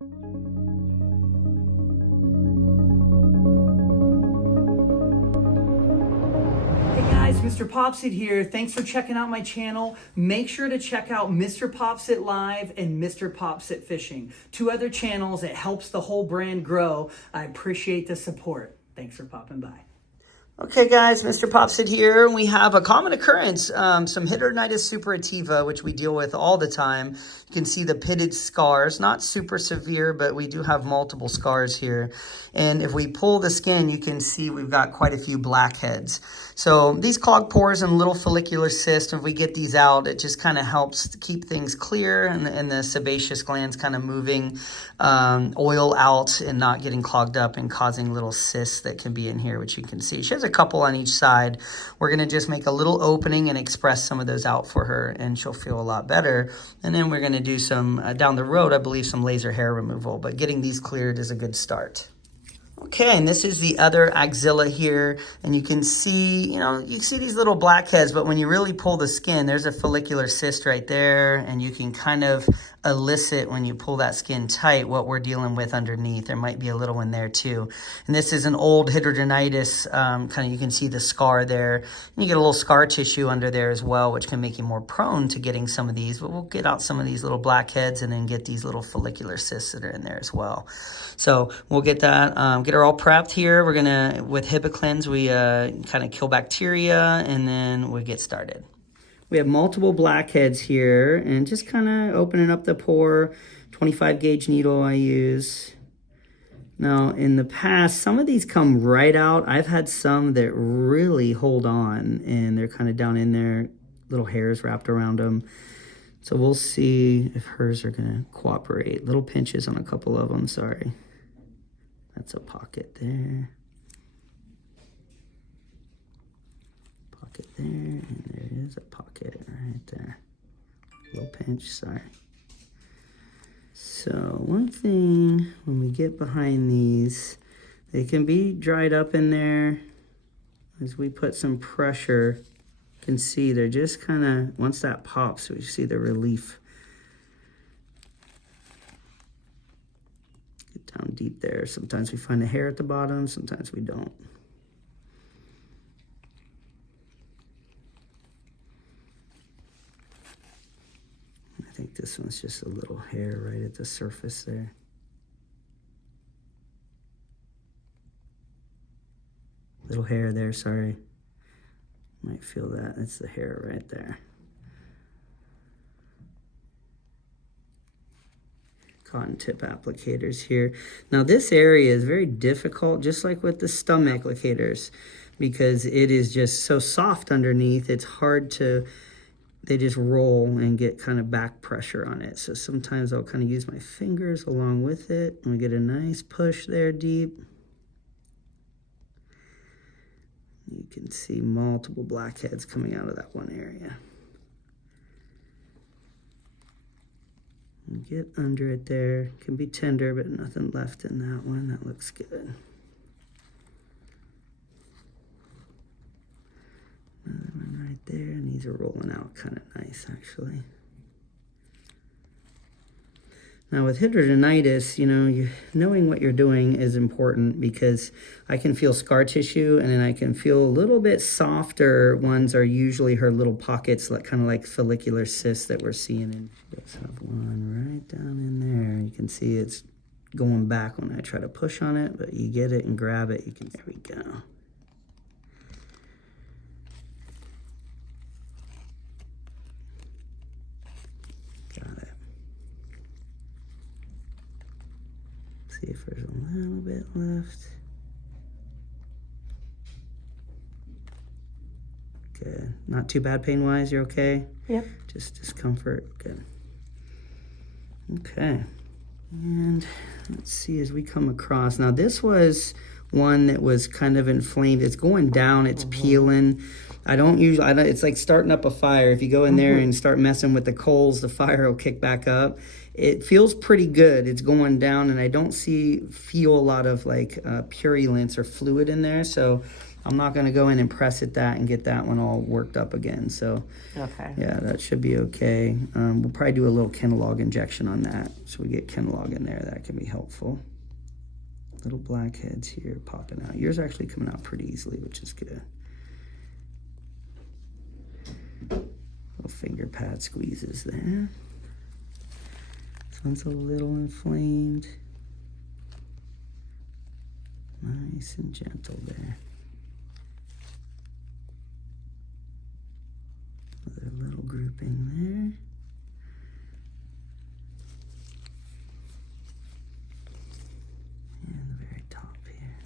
Hey guys, MrPopZit here. Thanks for checking out my channel. Make sure to check out MrPopZit Live and MrPopZit Fishing, 2 other channels. It helps the whole brand grow. I appreciate the support. Thanks for popping by. Okay guys, MrPopZit here. We have a common occurrence, some Hidradenitis Suppurativa, which we deal with all the time. You can see the pitted scars, not super severe, but we do have multiple scars here. And if we pull the skin, you can see we've got quite a few blackheads. So these clogged pores and little follicular cysts, if we get these out, it just kind of helps to keep things clear and the sebaceous glands kind of moving oil out and not getting clogged up and causing little cysts that can be in here, which you can see. She has a couple on each side. We're going to just make a little opening and express some of those out for her, and she'll feel a lot better. And then we're going to do some, down the road, I believe, some laser hair removal, but getting these cleared is a good start. Okay, and this is the other axilla here, and you can see, you see these little blackheads, but when you really pull the skin, there's a follicular cyst right there, and you can kind of elicit when you pull that skin tight what we're dealing with underneath. There might be a little one there too. And this is an old hidradenitis, kind of you can see the scar there. And you get a little scar tissue under there as well, which can make you more prone to getting some of these, but we'll get out some of these little blackheads and then get these little follicular cysts that are in there as well. So we'll get that, get her all prepped here. We're gonna, with HIPAA we kind of kill bacteria, and then we get started. We have multiple blackheads here, and just kind of opening up the pore. 25 gauge needle I use. Now, in the past, some of these come right out. I've had some that really hold on, and they're kind of down in there, little hairs wrapped around them. So we'll see if hers are gonna cooperate. Little pinches on a couple of them, sorry. That's a pocket there. Pocket there, and there is a pocket right there. Little pinch, sorry. So one thing, when we get behind these, they can be dried up in there. As we put some pressure, you can see they're just kind of, once that pops, we see the relief. Get down deep there. Sometimes we find a hair at the bottom, sometimes we don't. I think this one's just a little hair right at the surface there. Little hair there, sorry. Might feel that. That's the hair right there. Cotton tip applicators here. Now this area is very difficult, just like with the stomach applicators, because it is just so soft underneath. It's hard to, they just roll and get kind of back pressure on it. So sometimes I'll kind of use my fingers along with it, and we get a nice push there deep. You can see multiple blackheads coming out of that one area. And get under it there. Can be tender, but nothing left in that one. That looks good. Another one right there, and these are rolling out kind of nice, actually. Now with hidradenitis, knowing what you're doing is important, because I can feel scar tissue, and then I can feel a little bit softer ones are usually her little pockets, like kind of like follicular cysts that we're seeing. And she does have one right down in there. You can see it's going back when I try to push on it, but you get it and grab it. There we go. Got it. See if there's a little bit left. Good. Not too bad pain-wise, you're okay? Yep. Just discomfort, good. Okay. And let's see as we come across. Now this was one that was kind of inflamed. It's going down, it's peeling. It's like starting up a fire. If you go in there and start messing with the coals, the fire will kick back up. It feels pretty good. It's going down, and I don't feel a lot of like purulence or fluid in there. So I'm not going to go in and press at that and get that one all worked up again. So, Okay. yeah, that should be okay. We'll probably do a little Kenalog injection on that. So we get Kenalog in there. That can be helpful. Little blackheads here popping out. Yours are actually coming out pretty easily, which is good. Little finger pad squeezes there. This one's a little inflamed. Nice and gentle there. Another little grouping there. And the very top here.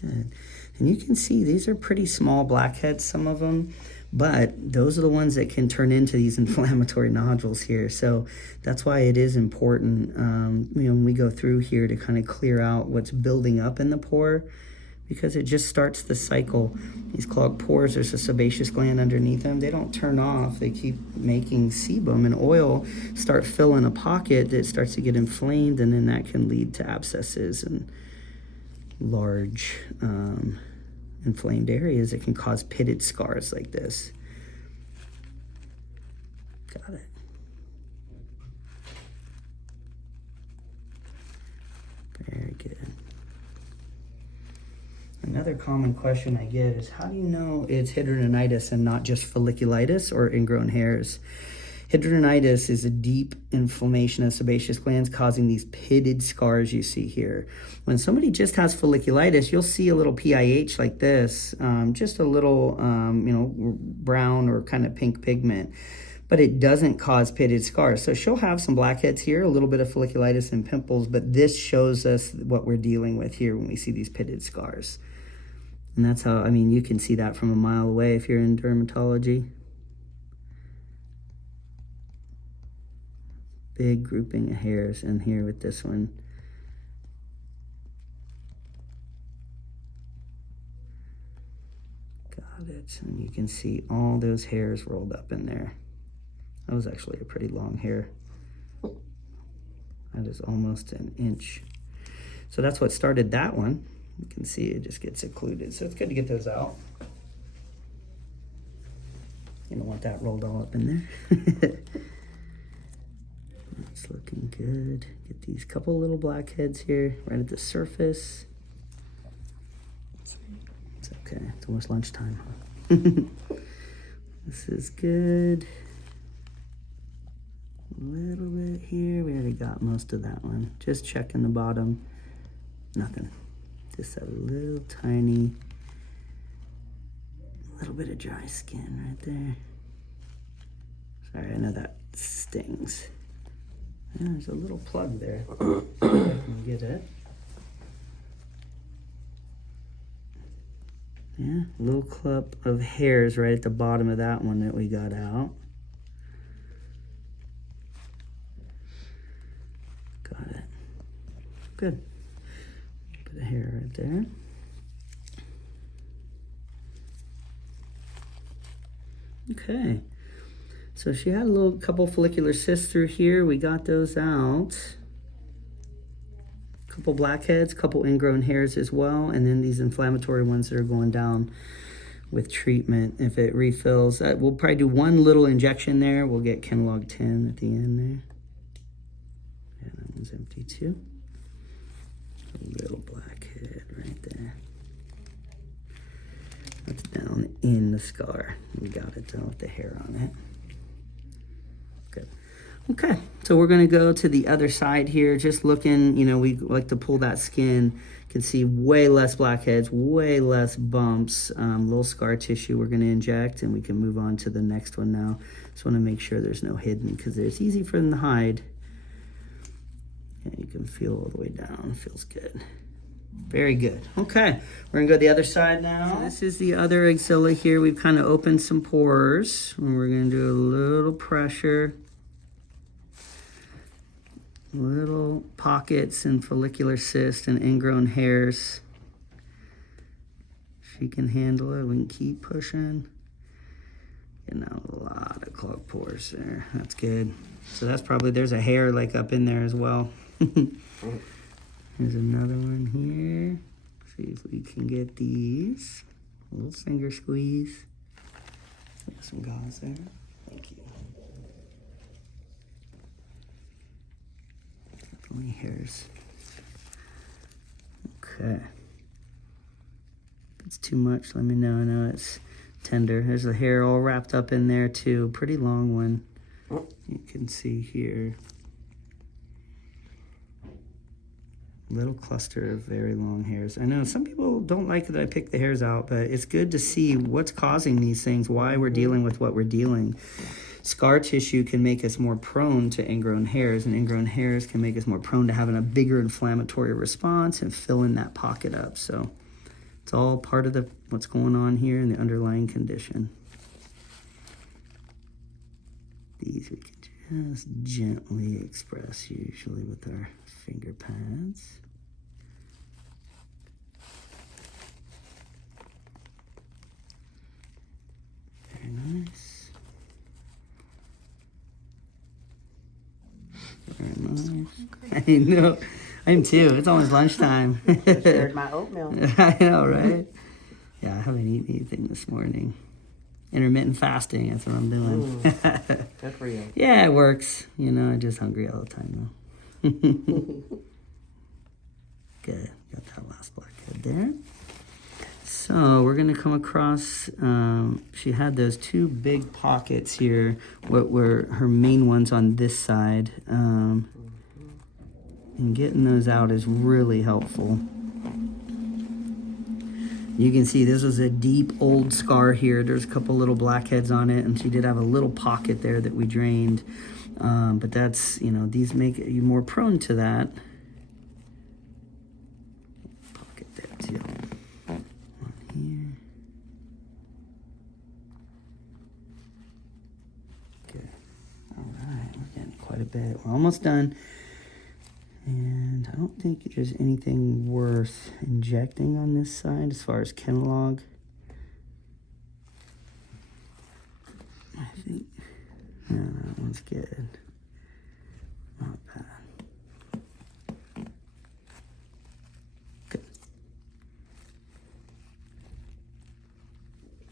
Good. And you can see these are pretty small blackheads, some of them, but those are the ones that can turn into these inflammatory nodules here. So that's why it is important, you know, when we go through here to kind of clear out what's building up in the pore, because it just starts the cycle. These clogged pores, there's a sebaceous gland underneath them. They don't turn off. They keep making sebum and oil start filling a pocket that starts to get inflamed, and then that can lead to abscesses and large inflamed areas that can cause pitted scars like this. Got it. Very good. Another common question I get is, how do you know it's hidradenitis and not just folliculitis or ingrown hairs? Hidradenitis is a deep inflammation of sebaceous glands causing these pitted scars you see here. When somebody just has folliculitis, you'll see a little PIH like this, just a little, you know, brown or kind of pink pigment, but it doesn't cause pitted scars. So she'll have some blackheads here, a little bit of folliculitis and pimples, but this shows us what we're dealing with here when we see these pitted scars. And that's how, I mean, you can see that from a mile away if you're in dermatology. Big grouping of hairs in here with this one. Got it. And you can see all those hairs rolled up in there. That was actually a pretty long hair. That is almost an inch. So that's what started that one. You can see it just gets occluded. So it's good to get those out. You don't want that rolled all up in there. It's looking good. Get these couple little blackheads here right at the surface. It's okay. It's almost lunchtime. This is good. A little bit here. We already got most of that one. Just checking the bottom. Nothing. Just a little tiny, little bit of dry skin right there. Sorry, I know that stings. Yeah, there's a little plug there. If I can get it. Yeah, a little clump of hairs right at the bottom of that one that we got out. Got it. Good. Put a hair right there. Okay. So she had a couple follicular cysts through here. We got those out. Couple blackheads, couple ingrown hairs as well, and then these inflammatory ones that are going down with treatment. If it refills, we'll probably do one little injection there. We'll get Kenalog 10 at the end there. Yeah, that one's empty too. A little blackhead right there. That's down in the scar. We got it though with the hair on it. Good. Okay, so we're gonna go to the other side here, just looking, you know, we like to pull that skin. You can see way less blackheads, way less bumps, little scar tissue we're gonna inject, and we can move on to the next one now. Just wanna make sure there's no hidden, because it's easy for them to hide. And you can feel all the way down, feels good. Very good. Okay, we're gonna go to the other side now. So this is the other axilla here. We've kind of opened some pores, and we're gonna do a little pressure. Little pockets and follicular cysts and ingrown hairs. She can handle it. We can keep pushing. Getting out a lot of clogged pores there. That's good. So that's probably, there's a hair like up in there as well. Here's another one here. See if we can get these. A little finger squeeze. Got some gauze there. Thank you. Definitely hairs. Okay. If it's too much, let me know. I know it's tender. There's the hair all wrapped up in there too. Pretty long one. You can see here. Little cluster of very long hairs. I know some people don't like that I pick the hairs out, but it's good to see what's causing these things, why we're dealing with what we're dealing. Scar tissue can make us more prone to ingrown hairs, and ingrown hairs can make us more prone to having a bigger inflammatory response and filling that pocket up. So it's all part of what's going on here in the underlying condition. These we can just gently express, usually with our finger pads. Very nice. Very nice. I know. I'm too. It's almost lunchtime. I shared my oatmeal. I know, right? Yeah, I haven't eaten anything this morning. Intermittent fasting, that's what I'm doing. Good for you. Yeah, it works. You know, I'm just hungry all the time though. Good. Got that last blackhead there. So we're gonna come across, she had those two big pockets here, what were her main ones on this side. And getting those out is really helpful. You can see this was a deep old scar here. There's a couple little blackheads on it, and she did have a little pocket there that we drained. But that's, you know, these make you more prone to that. Pocket there too. One here. Good. All right, we're getting quite a bit. We're almost done. And I don't think there's anything worth injecting on this side as far as Kenalog. I think, no, that one's good. Not bad. Good.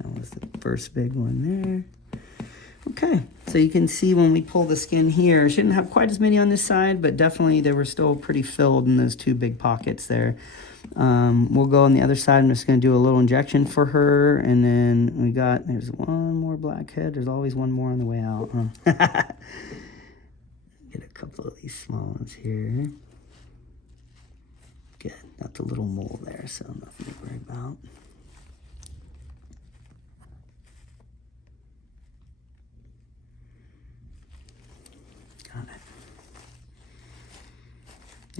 That was the first big one there. Okay, so you can see when we pull the skin here, shouldn't have quite as many on this side, but definitely they were still pretty filled in those two big pockets there. We'll go on the other side. I'm just going to do a little injection for her, and then there's one more blackhead. There's always one more on the way out, huh? Get a couple of these small ones here. Good, got the little mole there, so nothing to worry about. Got it.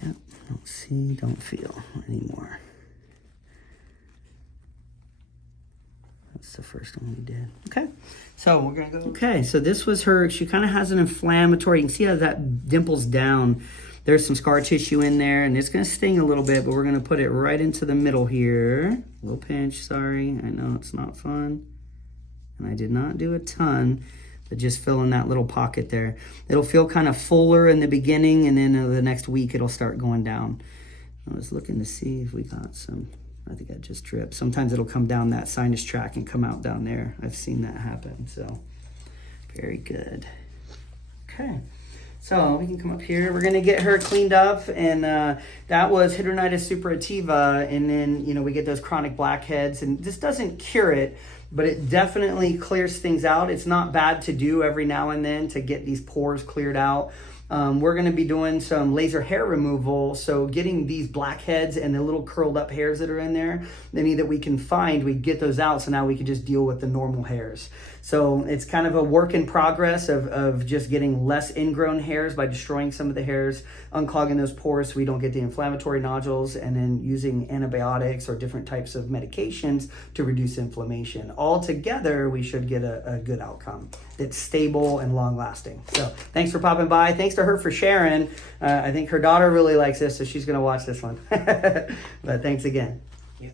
Yep, don't see, don't feel anymore. That's the first one we did. Okay, so we're gonna go. Okay, so this was her, she kind of has an inflammatory, you can see how that dimples down. There's some scar tissue in there, and it's gonna sting a little bit, but we're gonna put it right into the middle here. A little pinch, sorry, I know it's not fun. And I did not do a ton. Just fill in that little pocket there. It'll feel kind of fuller in the beginning, and then the next week it'll start going down. I was looking to see if we got some, I think I just dripped. Sometimes it'll come down that sinus tract and come out down there. I've seen that happen, so very good. Okay, so we can come up here. We're gonna get her cleaned up, and that was Hidradenitis Suppurativa, and then, you know, we get those chronic blackheads, and this doesn't cure it, but it definitely clears things out. It's not bad to do every now and then to get these pores cleared out. We're gonna be doing some laser hair removal, so getting these blackheads and the little curled up hairs that are in there, any that we can find, we get those out, so now we can just deal with the normal hairs. So it's kind of a work in progress of just getting less ingrown hairs by destroying some of the hairs, unclogging those pores so we don't get the inflammatory nodules, and then using antibiotics or different types of medications to reduce inflammation. All together, we should get a good outcome. It's stable and long lasting. So thanks for popping by. Thanks to her for sharing. I think her daughter really likes this, so she's gonna watch this one. But thanks again.